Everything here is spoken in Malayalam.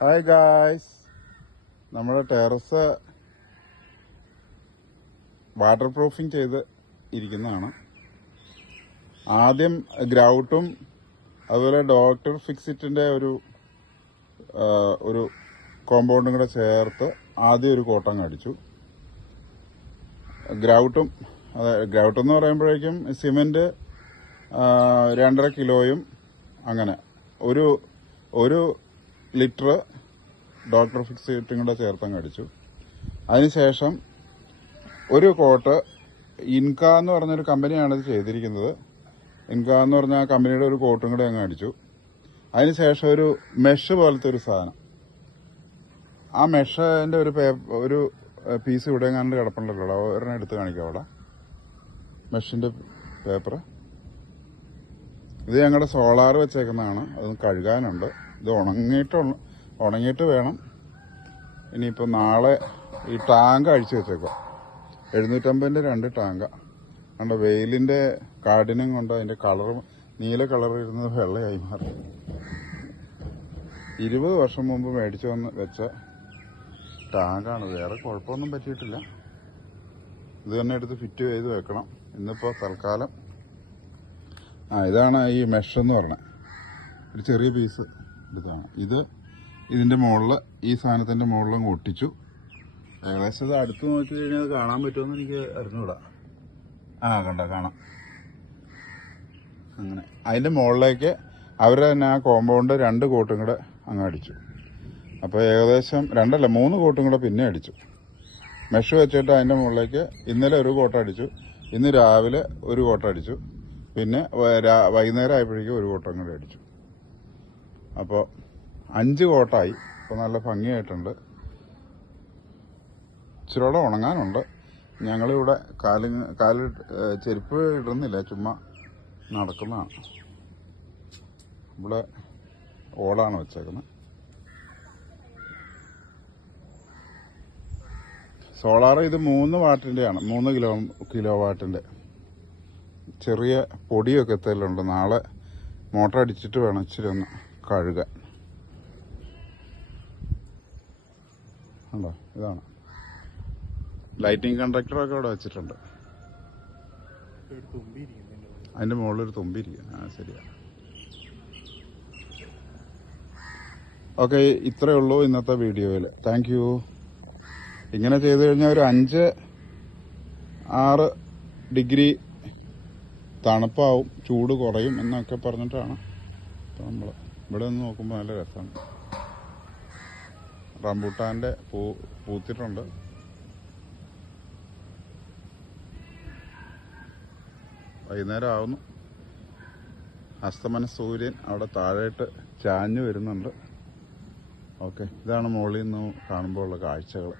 ഹായ് ഗായ്സ്, നമ്മുടെ ടെറസ് വാട്ടർ പ്രൂഫിങ് ചെയ്ത് ഇരിക്കുന്നതാണ്. ആദ്യം ഗ്രൗട്ടും അതുപോലെ ഡോക്ടർ ഫിക്സിറ്റിന്റെ ഒരു കോമ്പൗണ്ടും കൂടെ ചേർത്ത് ആദ്യം ഒരു കോട്ടം അടിച്ചു. ഗ്രൗട്ട് എന്ന് പറയുമ്പോഴേക്കും സിമെന്റ് 2.5 കിലോയും അങ്ങനെ ഒരു ലിറ്റർ ഡോക്ടർ ഫിക്സിറ്റും കൂടെ ചേർത്തങ്ങ് അടിച്ചു. അതിനുശേഷം ഒരു കോട്ട് ഇൻക എന്ന് പറഞ്ഞൊരു കമ്പനിയാണ് ഇത് ചെയ്തിരിക്കുന്നത്. ഇൻക എന്ന് പറഞ്ഞ ആ കമ്പനിയുടെ ഒരു കോട്ടും കൂടെ അങ്ങ് അടിച്ചു. അതിനുശേഷം ഒരു മെഷ് പോലത്തെ ഒരു സാധനം, ആ മെഷിന്റെ ഒരു പീസ് ഇവിടെ എങ്ങാണ്ട് കിടപ്പുണ്ടല്ലോ, ഒരെണ്ണം എടുത്ത് കാണിക്കാം. അവിടെ മെഷിന്റെ പേപ്പർ, ഇത് ഞങ്ങളുടെ സോളാർ വെച്ചേക്കുന്നതാണ്. അതൊന്ന് കഴുകാനുണ്ട്. ഇത് ഉണങ്ങിയിട്ട് വേണം. ഇനിയിപ്പോൾ നാളെ ഈ ടാങ്ക് അഴിച്ചു വെച്ചേക്കുക. 750ന്റെ 2 ടാങ്ക. കണ്ട, വെയിലിന്റെ കാഠിന്യം കൊണ്ട് അതിന്റെ കളർ നീല കളർ ഇരുന്നത് വെള്ളയായി മാറി. 20 വർഷം മുമ്പ് മേടിച്ചു വന്ന് വെച്ച ടാങ്കാണ്. വേറെ കുഴപ്പമൊന്നും പറ്റിയിട്ടില്ല. ഇത് തന്നെ എടുത്ത് ഫിറ്റ് ചെയ്ത് വെക്കണം. ഇന്നിപ്പോൾ തൽക്കാലം ഇതാണ് ഈ മെഷ് എന്ന് പറഞ്ഞത്. ഒരു ചെറിയ പീസ് എടുത്താണ് ഇത്. ഇതിന്റെ മുകളിൽ, ഈ സാധനത്തിന്റെ മുകളിലും ഒട്ടിച്ചു. ഏകദേശം ഇത് അടുത്ത് നോക്കി കഴിഞ്ഞാൽ അത് കാണാൻ പറ്റുമെന്ന് എനിക്ക് അറിഞ്ഞൂടാ. കാണാം. അങ്ങനെ അതിന്റെ മുകളിലേക്ക് അവർ തന്നെ ആ കോമ്പൗണ്ട് 2 കോട്ടും കൂടെ അങ്ങ് അടിച്ചു. അപ്പോൾ ഏകദേശം 3 കോട്ടും കൂടെ പിന്നെ അടിച്ചു. മെഷ് വെച്ചിട്ട് അതിന്റെ മുകളിലേക്ക് ഇന്നലെ ഒരു കോട്ട അടിച്ചു, ഇന്ന് രാവിലെ ഒരു കോട്ട അടിച്ചു, പിന്നെ വൈകുന്നേരം ആയപ്പോഴേക്കും ഒരു കോട്ടം കൂടെ അടിച്ചു. അപ്പോൾ 5 കോട്ടായി. ഇപ്പോൾ നല്ല ഭംഗിയായിട്ടുണ്ട്. ഇച്ചിരിയോടെ ഉണങ്ങാനുണ്ട്. ഞങ്ങളിവിടെ കാല് ചെരുപ്പ് ഇടുന്നില്ല, ചുമ്മാ നടക്കുന്നതാണ്. ഇവിടെ ഓടാണ് വെച്ചേക്കുന്നത്. സോളാർ ഇത് 3 വാട്ടിൻ്റെയാണ്, 3 കിലോ വാട്ടിൻ്റെ. ചെറിയ പൊടിയൊക്കെ എത്തലുണ്ട്. നാളെ മോട്ടർ അടിച്ചിട്ട് വേണം ഇച്ചിരി ഒന്ന് കഴുകാൻ. ഉണ്ടോ, ഇതാണ് ലൈറ്റിംഗ് കണ്ടക്ടറൊക്കെ ഇവിടെ വെച്ചിട്ടുണ്ട്. അതിന്റെ മുകളിലൊരു തുമ്പി ഇരിക്കുന്നു. ശരിയാ. ഓക്കെ, ഇത്രയേ ഉള്ളൂ ഇന്നത്തെ വീഡിയോയിൽ. Thank you. ഇങ്ങനെ ചെയ്തു കഴിഞ്ഞാൽ ഒരു 5-6 ഡിഗ്രി തണുപ്പാവും, ചൂട് കുറയും എന്നൊക്കെ പറഞ്ഞിട്ടാണ്. നമ്മൾ ഇവിടെ നിന്ന് നോക്കുമ്പോൾ നല്ല രസമാണ്. റംബൂട്ടാന്റെ പൂത്തിട്ടുണ്ട്. വൈകുന്നേരം ആവുന്നു. അസ്തമന സൂര്യൻ അവിടെ താഴേട്ട് ചാഞ്ഞു വരുന്നുണ്ട്. ഓക്കെ, ഇതാണ് മുകളിൽ നിന്ന് കാണുമ്പോൾ ഉള്ള കാഴ്ചകൾ.